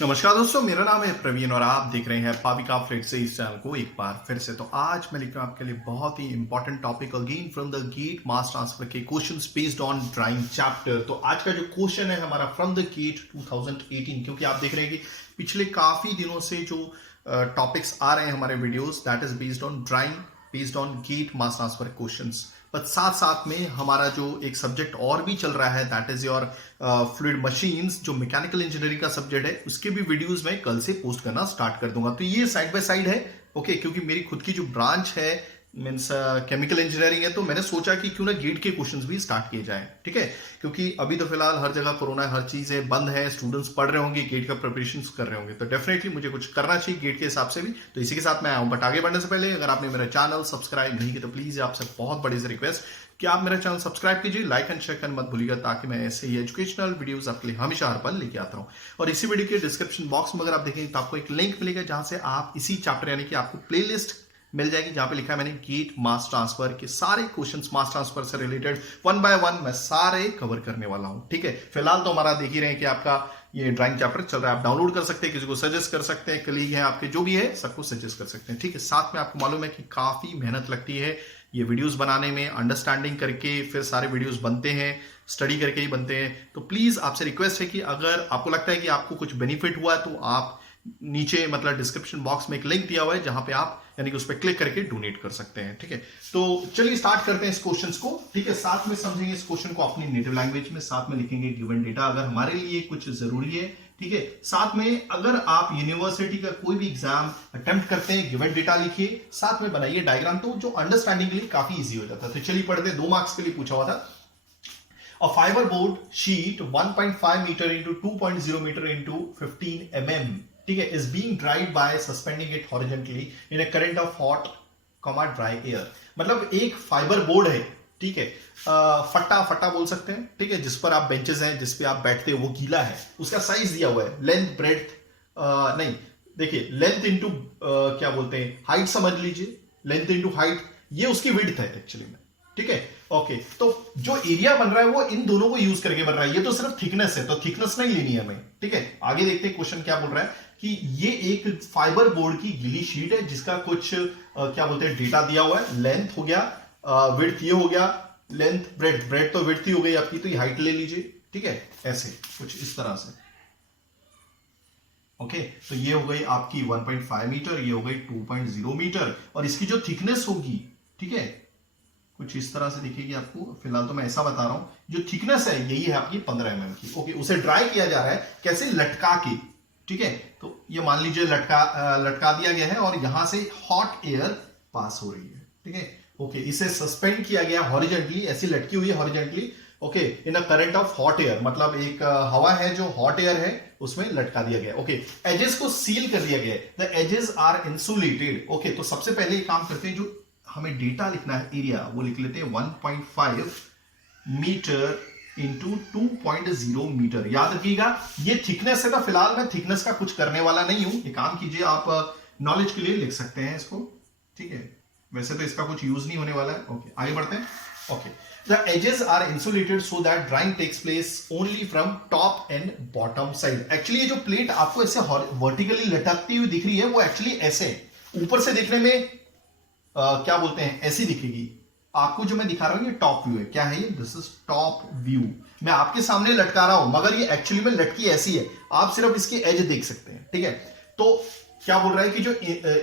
नमस्कार दोस्तों, मेरा नाम है प्रवीण और आप देख रहे हैं पाविका फ्लेट से इस चैनल को एक बार फिर से। तो आज मैं लेकर आपके लिए बहुत ही important topic again from the GATE mass transfer के questions based on drawing chapter. तो आज का जो क्वेश्चन है हमारा फ्रॉम द गेट 2018, क्योंकि आप देख रहे हैं कि पिछले काफी दिनों से जो टॉपिक्स आ रहे हैं हमारे videos that is based on drying based on GATE mass transfer questions. पर साथ साथ में हमारा जो एक सब्जेक्ट और भी चल रहा है that is your fluid machines, जो मैकेनिकल इंजीनियरिंग का सब्जेक्ट है, उसके भी वीडियोस मैं कल से पोस्ट करना स्टार्ट कर दूंगा। तो ये साइड बाय साइड है, ओके, क्योंकि मेरी खुद की जो ब्रांच है मीन्स केमिकल इंजीनियरिंग है, तो मैंने सोचा कि क्यों ना गेट के क्वेश्चंस भी स्टार्ट किए जाए, ठीक है। क्योंकि अभी तो फिलहाल हर जगह कोरोना है, हर चीजें बंद है, स्टूडेंट्स पढ़ रहे होंगे, गेट का प्रिपरेशन कर रहे होंगे, तो डेफिनेटली मुझे कुछ करना चाहिए गेट के हिसाब से भी। तो इसी के साथ मैं आया हूं। बट आगे बढ़ने से पहले अगर आपने मेरा चैनल सब्सक्राइब नहीं किया तो प्लीज आपसे बहुत बड़ी सी रिक्वेस्ट कि आप मेरा चैनल सब्सक्राइब कीजिए, लाइक एंड शेयर करना मत भूलिएगा, ताकि मैं ऐसे ही एजुकेशनल वीडियोस आपके लिए हमेशा हर पल लेके आता हूं। और इसी वीडियो के डिस्क्रिप्शन बॉक्स में अगर आप देखेंगे तो आपको एक लिंक मिलेगा जहां से आप इसी चैप्टर यानी कि आपको प्लेलिस्ट मिल जाएगी, जहां पे लिखा है मैंने गेट मास ट्रांसफर के सारे क्वेश्चंस मास ट्रांसफर से रिलेटेड वन बाय वन मैं सारे कवर करने वाला हूं, ठीक है। फिलहाल तो हमारा देख ही रहे हैं कि आपका ये ड्राइंग चैप्टर चल रहा है, आप डाउनलोड कर सकते हैं, किसी को सजेस्ट कर सकते हैं, कलीग है आपके जो भी है सबको सजेस्ट कर सकते हैं, ठीक है। साथ में आपको मालूम है कि काफी मेहनत लगती है ये वीडियोस बनाने में, अंडरस्टैंडिंग करके फिर सारे वीडियोस बनते हैं, स्टडी करके ही बनते हैं। तो प्लीज आपसे रिक्वेस्ट है कि अगर आपको लगता है कि आपको कुछ बेनिफिट हुआ है तो आप नीचे मतलब डिस्क्रिप्शन बॉक्स में एक लिंक दिया हुआ है जहां पे आप यानी कि उस पर क्लिक करके डोनेट कर सकते हैं, ठीक है। तो चलिए स्टार्ट करते हैं इस क्वेश्चन को, ठीक है। साथ में समझेंगे इस क्वेश्चन को अपनी नेटिव लैंग्वेज में, साथ में लिखेंगे गिवन डेटा अगर हमारे लिए कुछ जरूरी है, ठीक है। साथ में अगर आप यूनिवर्सिटी का कोई भी एग्जाम अटेम्प्ट करते हैं, गिवन डेटा लिखिए, साथ में बनाइए डायग्राम, तो जो अंडरस्टैंडिंग के लिए काफी इजी हो जाता है। तो चलिए पढ़ते हैं। 2 मार्क्स के लिए पूछा हुआ था। A fiberboard sheet 1.5 meter into 2.0 meter into 15 mm, ठीक है, is being dried by suspending it horizontally in a current of hot, dry air। मतलब एक फाइबर बोर्ड है, ठीक है, फट्टा बोल सकते हैं, ठीक है, जिस पर आप बेंचेस हैं, जिस पे आप बैठते हैं वो गीला है, उसका साइज दिया हुआ है, लेंथ ब्रेड्थ नहीं, देखिए लेंथ इंटू क्या बोलते हैं, हाइट समझ लीजिए, लेंथ इंटू हाइट, ये उसकी विड्थ है एक्चुअली में, ठीक है। ओके, तो जो एरिया बन रहा है वो इन दोनों को यूज करके बन रहा है, ये तो सिर्फ थिकनेस है, तो थिकनेस नहीं लेनी है हमें, ठीक है। आगे देखते हैं क्वेश्चन क्या बोल रहा है कि ये एक फाइबर बोर्ड की गीली शीट है जिसका कुछ क्या बोलते हैं डेटा दिया हुआ है, लेंथ हो गया, विड्थ ये हो गया, लेंथ ब्रेड्थ तो विड्थ ही हो गई आपकी, तो ये हाइट ले लीजिए, ठीक है, ऐसे कुछ इस तरह से। ओके, तो ये हो गई आपकी 1.5 मीटर, ये हो गई 2.0 मीटर, और इसकी जो थिकनेस होगी, ठीक है, कुछ इस तरह से दिखेगी आपको। फिलहाल तो मैं ऐसा बता रहा हूं, जो थिकनेस है यही है आपकी 15 mm की। ओके, उसे ड्राई किया जा रहा है कैसे, लटका के, ठीक है। तो ये मान लीजिए लटका दिया गया है और यहां से हॉट एयर पास हो रही है, ठीक है। ओके, इसे सस्पेंड किया गया हॉरिजॉन्टली, ऐसी लटकी हुई है horizontally, okay, in a current of hot air, मतलब एक हवा है जो हॉट एयर है उसमें लटका दिया गया। ओके, एजेस को सील कर दिया गया है, the edges are insulated. Okay, तो सबसे पहले ये काम करते हैं, जो हमें डेटा लिखना है एरिया, वो लिख लेते हैं 1.5 मीटर इंटू 2.0 मीटर। याद रखिएगा ये थिकनेस है, तो फिलहाल मैं थिकनेस का कुछ करने वाला नहीं हूं, ये काम कीजिए आप नॉलेज के लिए लिख सकते हैं इसको, ठीक है। वैसे तो इसका कुछ यूज नहीं होने वाला है। ओके, आगे बढ़ते हैं। Okay, the edges are insulated so that drying takes place only from top and bottom side. Actually ये जो प्लेट आपको ऐसे वर्टिकली लटकती हुई दिख रही है वो एक्चुअली ऐसे ऊपर से देखने में क्या बोलते हैं, ऐसी दिखेगी। आपको जो मैं दिखा रहा हूं ये टॉप व्यू है, क्या है ये, दिस इज टॉप व्यू। मैं आपके सामने लटका रहा हूं मगर ये एक्चुअली में लटकी ऐसी है, आप सिर्फ इसकी एज देख सकते हैं, ठीक है। तो क्या बोल रहा है कि जो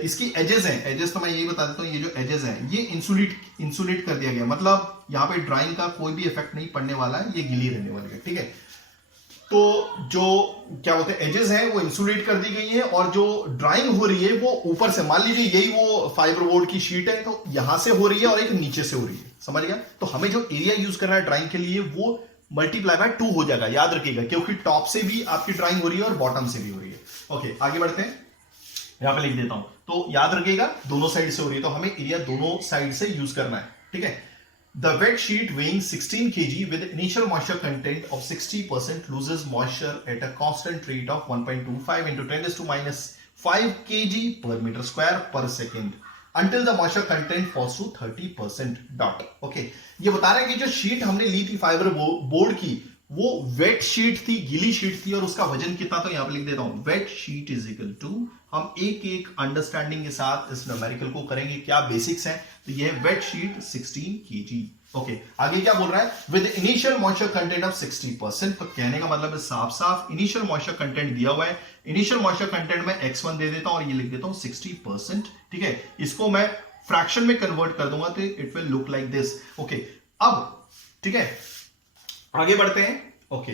इसकी एजेस हैं, एजेस तो मैं यही बता देता हूं, ये जो एजेस हैं ये इंसुलेट कर दिया गया, मतलब यहां पे ड्राइंग का कोई भी इफेक्ट नहीं पड़ने वाला है, ये गीली रहने वाली है, ठीक है। तो जो क्या बोलते हैं एजेस हैं वो इंसुलेट कर दी गई है, और जो ड्राइंग हो रही है वो ऊपर से, मान लीजिए यही वो फाइबर बोर्ड की शीट है, तो यहां से हो रही है और एक नीचे से हो रही है, समझ गया। तो हमें जो एरिया यूज करना है ड्राइंग के लिए वो मल्टीप्लाई बाय 2 हो जाएगा, याद रखिएगा, क्योंकि टॉप से भी आपकी ड्राइंग हो रही है और बॉटम से भी हो रही है। ओके, आगे बढ़ते हैं, यहां पे लिख देता हूं, तो याद रखिएगा दोनों साइड से हो रही है, तो हमें एरिया दोनों साइड से यूज करना है, ठीक है। The wet sheet weighing 16 kg with initial moisture content of 60% loses moisture at a constant rate of 1.25 into 10 to minus 5 kg per meter square per second until the moisture content falls to 30% dot. Okay, ये बता रहे हैं कि जो sheet हमने ली थी fibre board की वो वेट शीट थी, गीली शीट थी, और उसका वजन कितना, तो यहां पे लिख देता हूं wet sheet is equal to, हम एक एक अंडरस्टैंडिंग के साथ इस न्यूमेरिकल को करेंगे, क्या बेसिक्स है, तो ये है वेट शीट 16 kg। ओके, आगे क्या बोल रहा है, with initial moisture content of 60%, तो कहने का मतलब है साफ साफ इनिशियल मॉइस्चर कंटेंट दिया हुआ है, इनिशियल मॉइस्चर कंटेंट में x1 दे देता हूं और ये लिख देता हूं 60%। ठीक है, इसको मैं फ्रैक्शन में कन्वर्ट कर दूंगा तो it will look like this. Okay, अब ठीक है, आगे बढ़ते हैं। ओके,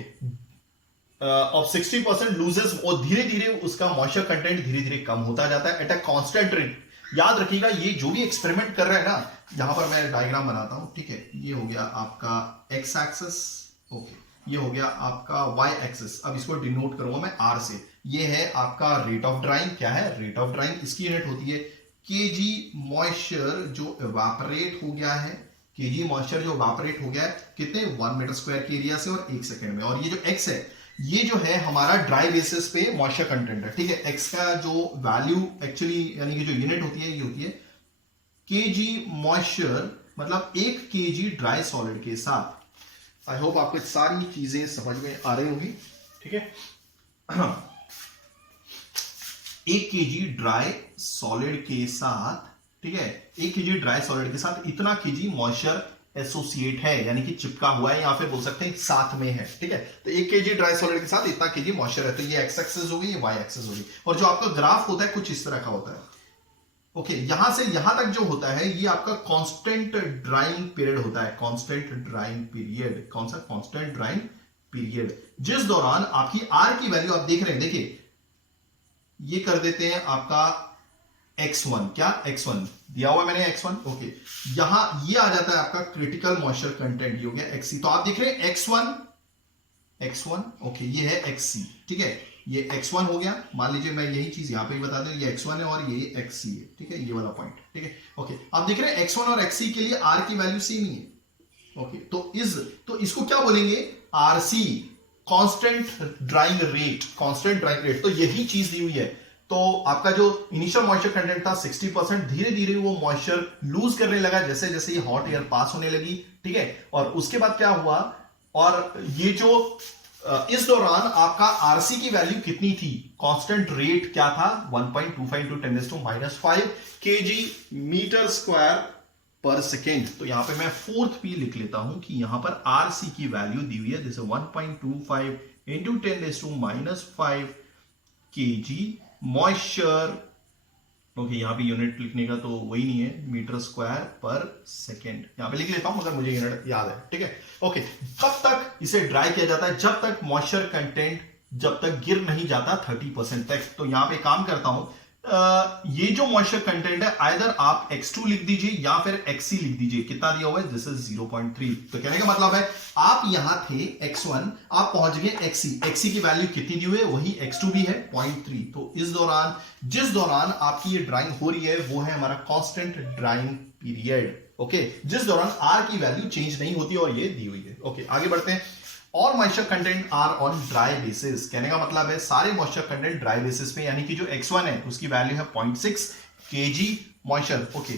ऑफ 60% लूजेस, और धीरे धीरे उसका मॉइस्चर कंटेंट धीरे धीरे कम होता जाता है एट अ कांस्टेंट रेट। याद रखिएगा, ये जो भी एक्सपेरिमेंट कर रहे हैं ना, यहां पर मैं डायग्राम बनाता हूं। ठीक है, ये हो गया आपका एक्स एक्सिस, ओके, ये हो गया आपका वाई एक्सिस। अब इसको डिनोट करूंगा मैं आर से। ये है आपका रेट ऑफ ड्राइंग, क्या है रेट ऑफ ड्राइंग, इसकी यूनिट होती है केजी मॉइस्चर जो इवापोरेट हो गया है, केजी मॉइस्चर जो इवापोरेट हो गया है कितने 1 मीटर स्क्वायर के एरिया से और 1 सेकंड में। और ये जो एक्स है, ये जो है हमारा ड्राई बेसिस पे मॉइस्चर कंटेंट है। ठीक है, एक्स का जो वैल्यू एक्चुअली यानी कि जो यूनिट होती है ये होती है केजी मॉइस्चर, मतलब 1 केजी ड्राई सॉलिड के साथ। आई होप आपको सारी चीजें समझ में आ रही होंगी। ठीक है, 1 केजी ड्राई सॉलिड के साथ, ठीक है, 1 केजी ड्राई सॉलिड के साथ इतना केजी मॉइस्चर एसोसिएट है, यानी कि चिपका हुआ है, या फिर बोल सकते हैं साथ में है। ठीक है, तो 1 केजी ड्राई सॉलिड के साथ इतना केजी मॉइस्चर है, तो ये एक्स एक्सिस होगी, ये वाई एक्सिस होगी। और जो आपका ग्राफ होता है कुछ इस तरह का होता है। ओके, यहां से यहां तक जो होता है ये आपका कांस्टेंट ड्राइंग पीरियड होता है, कांस्टेंट ड्राइंग पीरियड। कौन सा कांस्टेंट ड्राइंग पीरियड, जिस दौरान आपकी आर की वैल्यू आप देख रहे हैं, देखिए ये कर देते हैं आपका x1, क्या x1 दिया हुआ मैंने x1। ओके, यहां ये आ जाता है आपका क्रिटिकल मॉइस्चर कंटेंट, ये हो गया xc। तो आप देख रहे हैं x1, ओके, ये है xc। ठीक है, ये x1 हो गया, मान लीजिए मैं यही चीज यहां पे भी बता दूं, ये x1 है और ये xc है। ठीक है, ये वाला पॉइंट। ठीक है, ओके, आप देख रहे हैं x1 और xc के लिए r की वैल्यू सेम ही है। ओके, तो इसको क्या बोलेंगे, rc, constant drawing rate, constant drawing rate. तो यही चीज दी हुई है। तो आपका जो इनिशियल मॉइस्चर कंटेंट था 60%, धीरे धीरे वो मॉइस्चर लूज करने लगा जैसे जैसे ये हॉट एयर पास होने लगी। ठीक है, और उसके बाद क्या हुआ, और ये जो इस दौरान आपका आरसी की वैल्यू कितनी थी, कांस्टेंट रेट क्या था, 1.25 into 10⁻⁵ केजी मीटर स्क्वायर पर सेकेंड। तो यहां पे मैं 4th पी लिख लेता हूं कि यहां पर आरसी की वैल्यू दी हुई है, जैसे 1.25 into 10⁻⁵ केजी मॉइस्चर। ओके, यहां पे यूनिट लिखने का तो वही नहीं है, मीटर स्क्वायर पर सेकेंड यहां पे लिख लेता हूं, मगर मुझे यूनिट याद है। ठीक है, ओके, कब तक इसे ड्राई किया जाता है, जब तक मॉइस्चर कंटेंट जब तक गिर नहीं जाता 30% तक। तो यहां पे काम करता हूं, ये जो मॉइस्चर कंटेंट है आइदर आप x2 लिख दीजिए या फिर xc लिख दीजिए। कितना दिया हुआ है, दिस इज 0.3। तो कहने का मतलब है आप यहां थे x1, आप पहुंच गए xc की वैल्यू कितनी दी हुई है, वही x2 भी है 0.3। तो इस दौरान जिस दौरान आपकी ये ड्राइंग हो रही है वो है हमारा कांस्टेंट ड्राइंग पीरियड। ओके, जिस दौरान r की वैल्यू चेंज नहीं होती और ये दी हुई है। ओके, आगे बढ़ते हैं। और moisture content are on dry basis, कहने का मतलब है सारे मॉइस्चर कंटेंट ड्राई बेसिस पे, यानी कि जो x1 है उसकी वैल्यू है 0.6 केजी मॉइस्चर। ओके,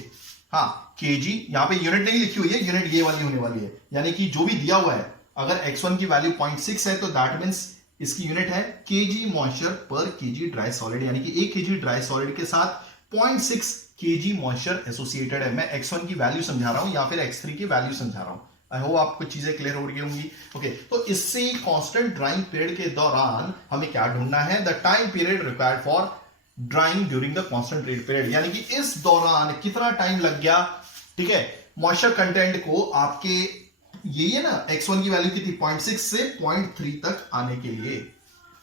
हाँ, केजी यहां पे यूनिट नहीं लिखी हुई है, यूनिट ये वाली होने वाली है, यानी कि जो भी दिया हुआ है, अगर x1 की वैल्यू 0.6 है तो दैट मींस इसकी यूनिट है केजी मॉइस्चर पर केजी ड्राई सॉलिड, यानी कि 1 केजी ड्राई सॉलिड के साथ 0.6 केजी मॉइस्चर एसोसिएटेड है। मैं x1 की वैल्यू समझा रहा हूं या फिर x3 की वैल्यू समझा रहा हूं। आई होप आपको चीजें क्लियर हो रही होंगी। ओके, तो इससे कांस्टेंट ड्राइंग पीरियड के दौरान हमें क्या ढूंढना है, the time period required for drawing during the constant rate period, यानी कि इस दौरान कितना टाइम लग गया, ठीक है, मॉइस्चर कंटेंट को आपके यही है ना, x1 की वैल्यू कितनी 0.6 से 0.3 तक आने के लिए।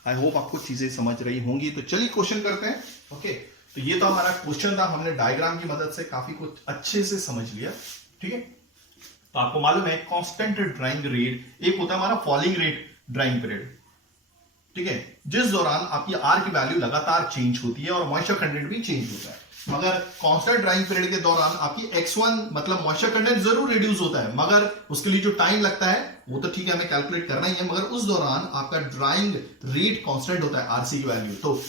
आई होप आपको चीजें समझ रही होंगी। तो चलिए क्वेश्चन करते हैं। ओके, तो ये तो हमारा क्वेश्चन था, हमने डायग्राम की मदद से काफी कुछ अच्छे से समझ लिया। ठीक है, तो आपको मालूम है कांस्टेंट ड्राइंग रेट, एक होता है हमारा फॉलिंग रेट ड्राइंग पीरियड, ठीक है, जिस दौरान आपकी आर की वैल्यू लगातार चेंज होती है और मॉइस्चर कंटेंट भी चेंज होता है। मगर कांस्टेंट ड्राइंग पीरियड के दौरान आपकी x1 मतलब मॉइस्चर कंटेंट जरूर रिड्यूस होता है, मगर उसके लिए जो टाइम लगता है वो तो ठीक है, हमें कैलकुलेट करना ही है, मगर उस दौरान आपका ड्राइंग रेट कांस्टेंट होता है आरसी की वैल्यू। तो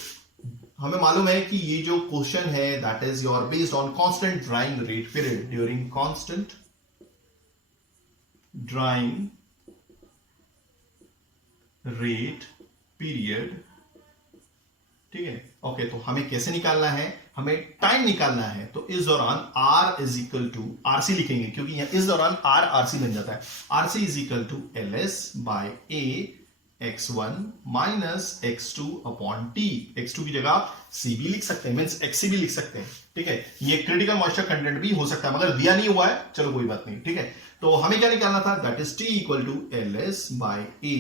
हमें मालूम है कि ये जो क्वेश्चन है that is your based on constant drawing rate period during constant drawing rate period, ठीक है। ओके, तो हमें कैसे निकालना है, हमें टाइम निकालना है। तो इस दौरान R is equal to RC लिखेंगे, क्योंकि यहां इस दौरान R RC बन जाता है। RC is equal to LS by A x1 minus x2 upon T। x2 की जगह आप C भी लिख सकते हैं, मीन्स XC भी लिख सकते हैं, ठीक है। ये क्रिटिकल मॉइस्चर कंटेंट भी हो सकता है, मगर दिया नहीं हुआ है, चलो कोई बात नहीं, ठीक है। तो हमें क्या निकालना था, that is T equal to LS by A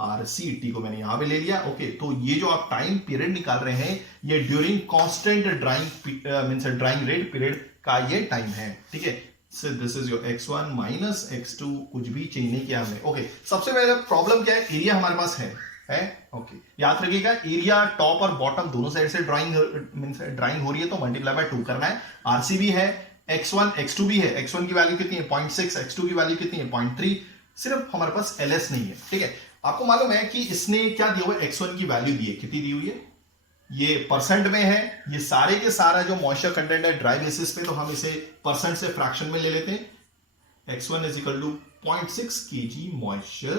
RC। T को मैंने यहां पे ले लिया। ओके, तो ये जो आप टाइम पीरियड निकाल रहे हैं, ये during constant drawing means drawing rate period का ये टाइम है, ठीक है। So this is your x1 minus x2, कुछ भी चेंज नहीं किया हमने। ओके, सबसे पहले प्रॉब्लम क्या है, एरिया हमारे पास है। ओके, याद रखिएगा एरिया टॉप और बॉटम दोनों साइड से ड्राइंग मींस ड्राइंग हो रही है, तो मल्टीप्लाई बाय 2 करना है। RC भी है, x1 x2 भी है। x1 की वैल्यू कितनी है 0.6, x2 की वैल्यू कितनी है 0.3, सिर्फ हमारे पास LS नहीं है, ठीक है। आपको मालूम है कि इसने क्या दिया हुआ है, x1 की वैल्यू दी है, कितनी दी हुई है, ये परसेंट में है। ये सारे के सारा जो मॉइस्चर कंटेंट है ड्राई बेसिस पे, तो हम इसे परसेंट से फ्रैक्शन में ले लेते हैं। x1 is equal to 0.6 kg moisture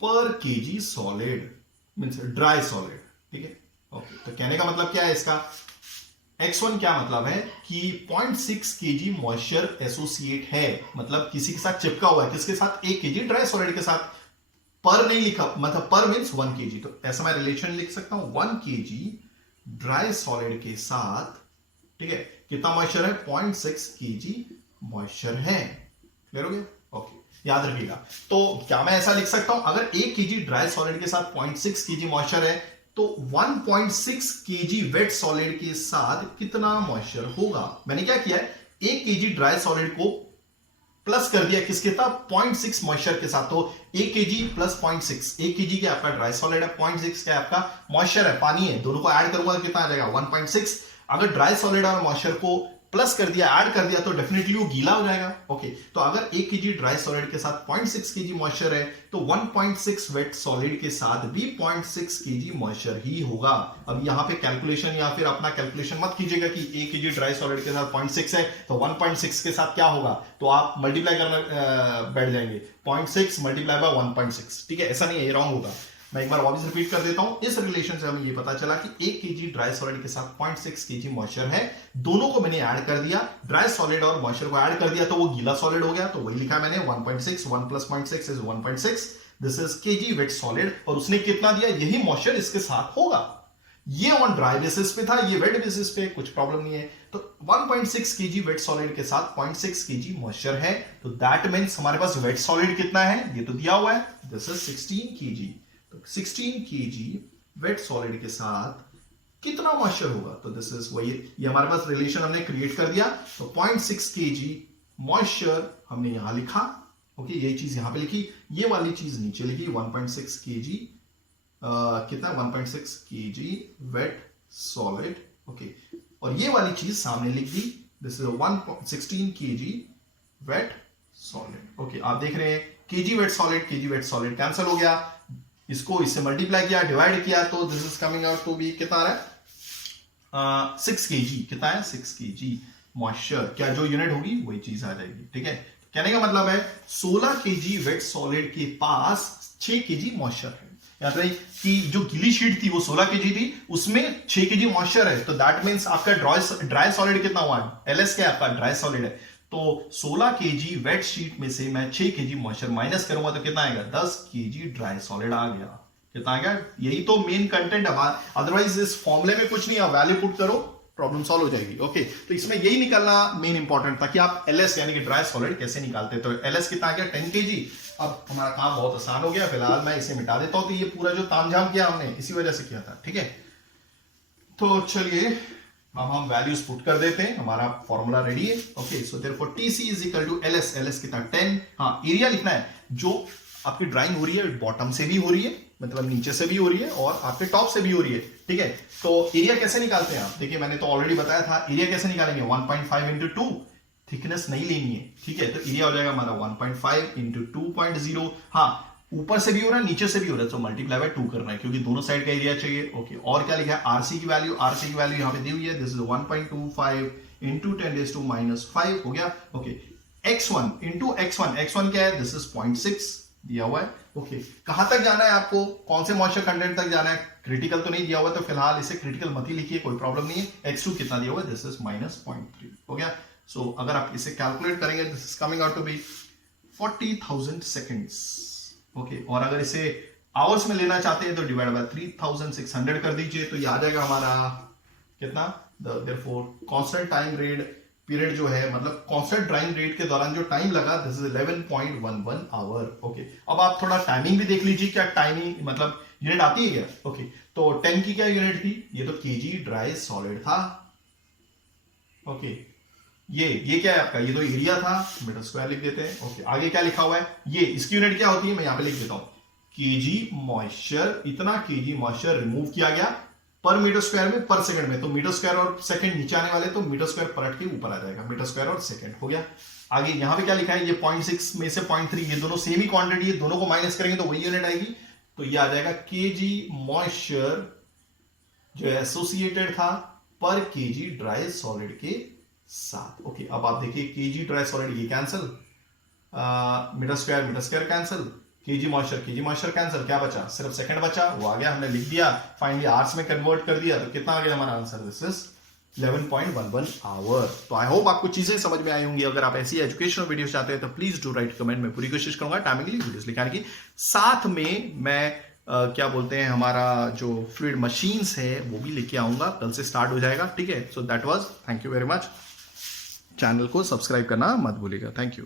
पर kg solid, means dry solid, ठीक है। ओके, तो कहने का मतलब क्या है इसका, x1 क्या मतलब है कि 0.6 kg मॉइस्चर एसोसिएट है, मतलब किसी के साथ चिपका हुआ है, किसके साथ, 1 kg ड्राई सॉलिड के साथ। पर नहीं लिखा, मतलब पर मींस 1 kg, तो ऐसा मैं रिलेशन लिख सकता हूं 1 kg ड्राई सॉलिड के साथ, ठीक है। कितना मॉइस्चर है, 0.6 kg मॉइस्चर है। क्लियर हो गया? ओके, याद रखिएगा। तो क्या मैं ऐसा लिख सकता हूं, अगर 1 kg ड्राई सॉलिड के साथ 0.6 kg मॉइस्चर है, तो 1.6 kg वेट सॉलिड के साथ कितना मॉइस्चर होगा। मैंने क्या किया है, 1 kg ड्राई सॉलिड को प्लस कर दिया किसके साथ, 0.6 मॉइस्चर के साथ। तो 1 kg प्लस 0.6, 1 kg क्या आपका ड्राई सॉलिड है, 0.6 क्या आपका मॉइस्चर है, पानी है। दोनों को ऐड करूंगा तो कितना आ जाएगा 1.6। अगर ड्राई सॉलिड और मॉइस्चर को प्लस कर दिया, ऐड कर दिया, तो डेफिनेटली वो गीला हो जाएगा। ओके, तो अगर 1 kg ड्राई सॉलिड के साथ 0.6 kg मॉइस्चर है, तो 1.6 वेट सॉलिड के साथ भी 0.6 kg मॉइस्चर ही होगा। अब यहां पे कैलकुलेशन या फिर अपना कैलकुलेशन मत कीजिएगा कि 1 kg ड्राई सॉलिड के साथ 0.6 है, तो 1.6 के साथ क्या होगा, तो आप मल्टीप्लाई करना बैठ जाएंगे, 0.6 मल्टीप्लाई बाय 1.6, ठीक है। ऐसा नहीं है, ये रॉन्ग होगा। मैं एक बार वापस रिपीट कर देता हूं। इस रिलेशन से हमें ये पता चला कि 1 kg ड्राई सॉलिड के साथ 0.6 kg मॉइस्चर है, दोनों को मैंने ऐड कर दिया, ड्राई सॉलिड और मॉइस्चर को ऐड कर दिया, तो वो गीला सॉलिड हो गया। तो वही लिखा मैंने 1.6, 1 plus 0.6 is 1.6, this is kg wait solid. और उसने कितना दिया, यही मॉइस्चर इसके साथ होगा। ये ऑन ड्राई बेसिस पे था, ये वेट बेसिस पे, कुछ प्रॉब्लम नहीं है। तो 1.6 kg वेट सॉलिड के साथ 0.6 kg मॉइस्चर है, तो दैट मींस हमारे पास वेट सॉलिड कितना है, ये तो दिया हुआ है, दिस इज 16 kg। तो 16 kg वेट सॉलिड के साथ कितना मॉइस्चर होगा, तो दिस इज वही, ये हमारे पास रिलेशन हमने क्रिएट कर दिया। तो 0.6 kg मॉइस्चर हमने यहां लिखा, ओके, ये चीज यहां पे लिखी, ये वाली चीज नीचे लिखी 1.6 kg कितना 1.6 kg वेट सॉलिड, ओके, और ये वाली चीज सामने लिख दी, this is 16 kg wait solid. Okay, आप देख रहे हैं kg वेट सॉलिड कैंसिल हो गया, इसको इससे मल्टीप्लाई किया, डिवाइड किया, तो this is coming out to be कितना आ रहा है 6 kg, कितना है 6 kg मॉइस्चर, क्या जो यूनिट होगी वही चीज आ जाएगी, ठीक है। कहने का मतलब है 16 kg वेट सॉलिड के पास 6 kg मॉइस्चर है। याद रही कि जो गीली शीट थी वो 16 kg थी, उसमें 6 kg मॉइस्चर है, तो दैट मींस आपका ड्राई सॉलिड कितना हुआ, LS क्या आपका ड्राई सॉलिड है। तो 16 kg वेट शीट में से मैं 6 kg मॉइस्चर माइनस करूंगा, तो कितना आएगा 10 kg ड्राई सॉलिड आ गया। कितना आ गया, यही तो मेन कंटेंट है, अदरवाइज इस फॉर्मूले में कुछ नहीं है, वैल्यू पुट करो प्रॉब्लम सॉल्व हो जाएगी। ओके, तो इसमें यही निकालना मेन इंपॉर्टेंट था कि आप LS यानी कि ड्राई सॉलिड कैसे निकालते। तो LS कितना आ गया 10 kg। अब हमारा काम बहुत आसान हो गया, फिलहाल मैं इसे मिटा देता हूं। तो ये पूरा जो तामझाम किया हमने इसी वजह से किया था, ठीक है। तो चलिए अब हम वैल्यूज पुट कर देते हैं, हमारा फॉर्मूला रेडी है। Okay, so therefore TC is equal to LS, LS कितना 10। हाँ, एरिया लिखना है, जो आपकी ड्राइंग हो रही है बॉटम से भी हो रही है, मतलब नीचे से भी हो रही है, और आपके टॉप से भी हो रही है, ठीक है। तो एरिया कैसे निकालते हैं आप, देखिए मैंने तो ऑलरेडी बताया था, एरिया कैसे निकालेंगे 1.5 इंटू 2, थिकनेस नहीं लेनी है, ठीक है। तो एरिया हो जाएगा हमारा 1.5 इंटू 2.0। हाँ, ऊपर से भी हो रहा है नीचे से भी हो रहा है, तो मल्टीप्लाई बाय 2 करना है, क्योंकि दोनों साइड का एरिया चाहिए। ओके, और क्या लिखा है RC की वैल्यू, RC की वैल्यू यहां पे दी हुई है, दिस इज 1.25 इंटू 10⁻⁵ हो गया। ओके, x1 इंटू x1 क्या है, दिस इज 0.6 दिया हुआ है, ओके कहां तक जाना है आपको, कौन से मॉइस्चर कंटेंट तक जाना है, क्रिटिकल तो नहीं दिया हुआ, तो फिलहाल इसे क्रिटिकल मत ही लिखिए, कोई प्रॉब्लम नहीं है। x2 कितना दिया हुआ है, दिस इज -0.3 हो गया। सो अगर आप इसे कैलकुलेट करेंगे, this is coming out to be 40,000 seconds. Okay और अगर इसे आवर्स में लेना चाहते हैं तो डिवाइड बाय 3600 कर दीजिए, तो ये आ जाएगा हमारा कितना, therefore constant time rate period जो है, मतलब कांस्टेंट ड्राइंग रेट के दौरान जो टाइम लगा, दिस इज 11.11 आवर। ओके अब आप थोड़ा टाइमिंग भी देख लीजिए, क्या टाइमिंग मतलब यूनिट आती है क्या। ओके तो 10 की क्या यूनिट थी, ये तो केजी ड्राई सॉलिड था। ओके ये क्या है आपका, ये तो एरिया था, मीटर स्क्वायर लिख देते हैं। ओके आगे क्या लिखा हुआ है, ये इसकी यूनिट क्या होती है, मैं यहां पे लिख देता हूं, केजी मॉइस्चर, इतना केजी मॉइस्चर रिमूव किया गया पर मीटर स्क्वायर में पर सेकंड में, तो मीटर स्क्वायर और सेकंड नीचे आने वाले, तो मीटर स्क्वायर पलट के ऊपर आ जाएगा, मीटर स्क्वायर और सेकंड हो गया। आगे यहां पे क्या लिखा है, ये 0.6 में से 0.3, ये दोनों सेम ही क्वांटिटी है, दोनों को माइनस करेंगे तो वही यूनिट आएगी, तो ये आ जाएगा केजी मॉइस्चर जो एसोसिएटेड था पर केजी ड्राई सॉलिड के साथ। ओके अब आप देखिए केजी ड्राई सॉलिड ये cancel, metre square cancel, KG moisture cancel, क्या बचा, सिर्फ सेकंड बचा, वो आ गया, हमने लिख दिया, फाइनली आवर्स में कन्वर्ट कर दिया, तो कितना आ गया हमारा आंसर, दिस इज 11.11 आवर। तो आई होप आपको चीजें समझ में आई होंगी। अगर आप ऐसी एजुकेशनल वीडियो चाहते हैं तो प्लीज डू राइट कमेंट, में पूरी कोशिश करूंगा टाइमिंगली वीडियोस लिखाने की। साथ में मैं क्या बोलते हैं, हमारा जो फ्लूइड मशीन्स है वो भी लेके आऊंगा, कल से स्टार्ट हो जाएगा, ठीक है। So that was, thank you very much. Channel को सब्सक्राइब करना मत भूलिएगा, थैंक यू।